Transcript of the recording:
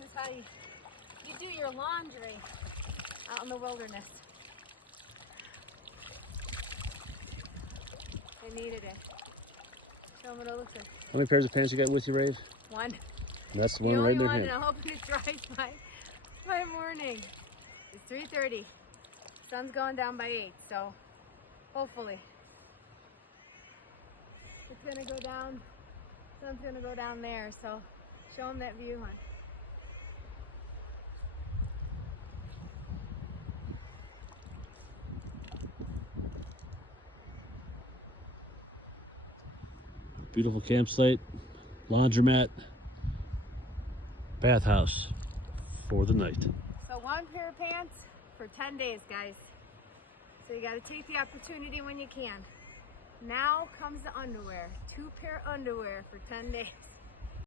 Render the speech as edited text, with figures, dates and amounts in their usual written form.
is how you do your laundry out in the wilderness. I needed it. Show them what it looks like. How many pairs of pants you got with you, Rave? One. That's the The one right only in their one, hand. and I'm hoping it dries by morning. It's 3:30. Sun's going down by 8, so hopefully it's gonna go down. Sun's gonna go down there, so show them that view, hon. Beautiful campsite, laundromat, bathhouse for the night. So 1 pair of pants for 10 days, guys. So you gotta take the opportunity when you can. Now comes the underwear. 2 pair underwear for 10 days.